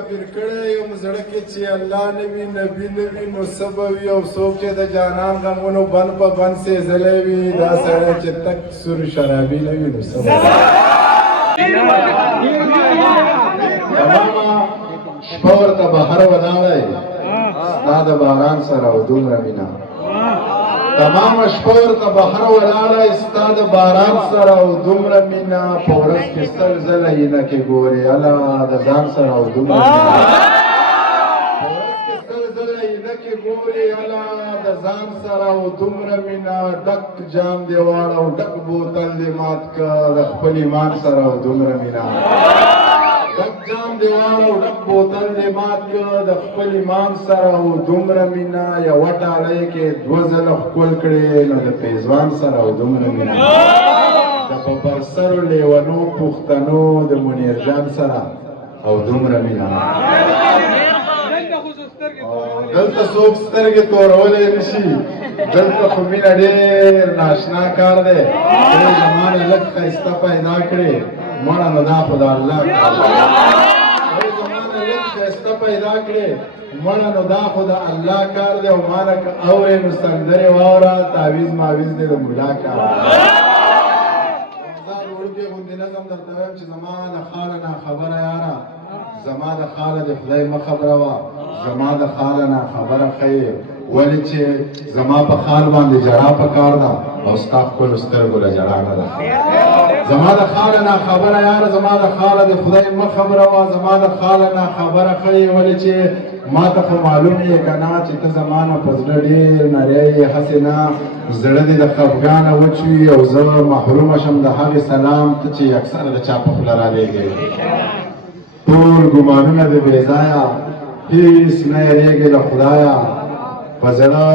کافر کړی یم زړه کې چې الله نه وي نبي نه وي نو څه به وي او څوک چې د جانان غمونو بند په بند سېزلی وي دا سړی چې تک سور شرابي نه وي نو څه به تمامه شپه ورته بهر ولاړی ستا د باران سره او دومره مینه تمامه شپه ورته بهر ولاړی ستا د باران سره او دومره مینه په ورځ کې سل ځله عینکې ګورې الله د ځان سره او دومره مینه په ورځ کې سل ځله عینکې ګورې الله د ځان سره او دومره مینه ډک جام دې واړه او ډک بوتل دې مات که د خپل ایمان سره او دومره مینه ډک جام دې واړه او ډک بوتل دې مات که د خپل ایمان سره او دومره مینه یوه ډالۍ کې دوه ځله ښکل کړې نو د پیزوان سره او دومره مینه د په برسرو لیونو پښتنو د منیر جان سره او دومره مینه دلته څوک سترګې تورولی نه شي دلته خو مینه ډېر ناشنا کار دی خدای زما نه لږ ښایسته پیدا کړې مړه نو دا خو د الله کار دی خدای زما نه لږ ښایسته پیدا کړې مړه نو دا خو د الله کار دی او ما نه که اورې نو سندرې واوره تعویز ماویز دی د ملا کار دی ځان وړوکې غوندې نظم درته وایم چې زما د خاله نه خبره یاره زما د خاله د خدای مه خبره وه زما د خاله نه خبره ښیې ولې چې زما په خال باندې جړا پکار ده او ستا ښکلو سترګو له جړا نه ده زما د خاله نه خبره یاره زما د خاله د خدای مه خبره وه زما د خاله نه خبره ښیې ولې چې ما ته خو معلوم یې که نه چې ته زما نه په زړه ډېر نری یې هسې نه زړه دې د خفګانه وچ وي او زه محرومه شم د هغې سلام ته چې اکثره د چا په خوله رالیږې ټول ګمانونه د بې ځایه هېڅ نه یېرېږې له خدایه په زړه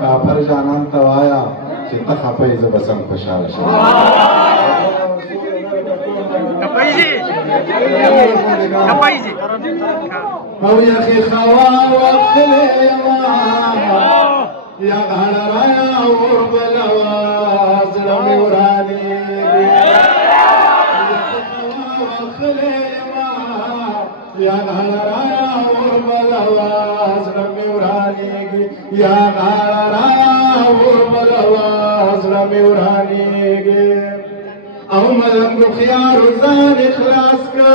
کافر جانان ته وایه چې ته خفه یې زه به سم خوشحاله شم او یخې خوا وختلی یمه یا غاړه رایا اور بلوه زړه مې ورانېږي یخې خوا وختلی یمه یا غاړه رایا اور بلوه زړه مې ورانېږي یا غاړه رایا اور بلوه زړه مې ورانېږي او ملنګ روخیارو ځان اخلاص که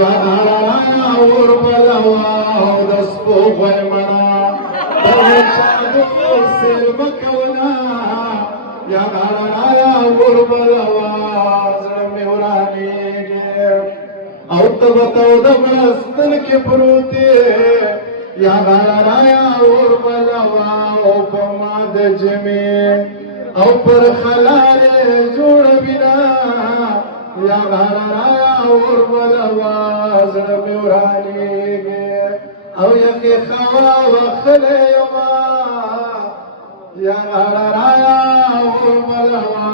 یا غاړه رایا اور بلوه او د سپوږمۍ مړه د چادو سیلمه کوله یا غاړه رایا اور بلوه زړه مې ورانېږي او ته به توده بړستن کې پروت یې یا غاړه رایا اور بلوه او په ما د جمې او پر خلارې جوړه بنا یا غاړه رایا اور بلوه زړه مې ورانېږي او یخې خوا وختلی یمه یا غاړه رایا اور بلوه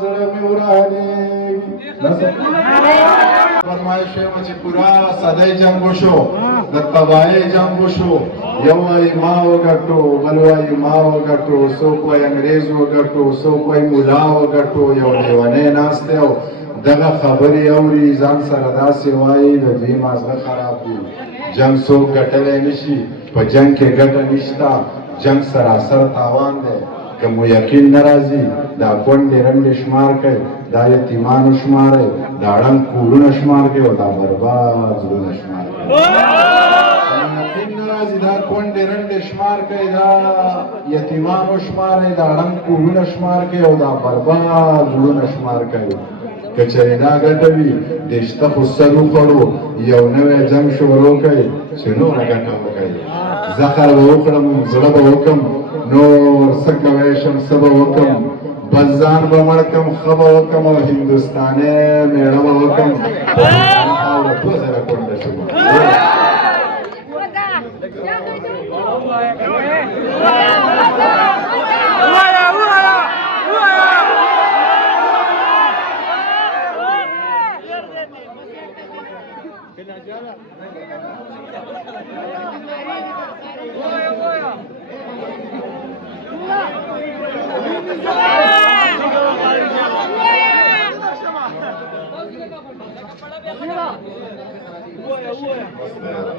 زړه مې ورانېږي فرمایش ویمه چې پوره صدۍ جنګ وشو د تباهۍ جنګ وشو یو وایي ما وګټو بل وایي ما وګټو څوک وایي انګریز وګټو څوک وایي ملا وګټو یو لیونی ناست دی او دغه خبرې اوري ځان سره داسې وایي د دوی مازغه خراب دي جنګ څوک ګټلی نه شي په جنګ کې ګټه نشته جنګ سراسر تاوان دی که مو یقین نه راځي دا کونډې رنډې شمار کوي دا یتیمانو شمارئ دا ړنګ کورونه شمار کوي او دا برباد زړونه شمار کوي یقین نه راځي دا کونډې رنډې شمار کوي دا یتیمانو شمارئ دا ړنګ کورونه شمار کوي او دا برباد زړونه شمار کوي که چېرې دا ګټه وي دشته خو سر وخوړو یو نوی جنګ شروع کوي چې نوره ګټه وکړي زخر به وکړم زړه به وکړم نور څه کوی شم څه به وکړم بس ځان به مړ کړم ښه به وکړم او هندوستانۍ مېړه به وکړم خاوره 2000 کونډه شوم मस्त आहे.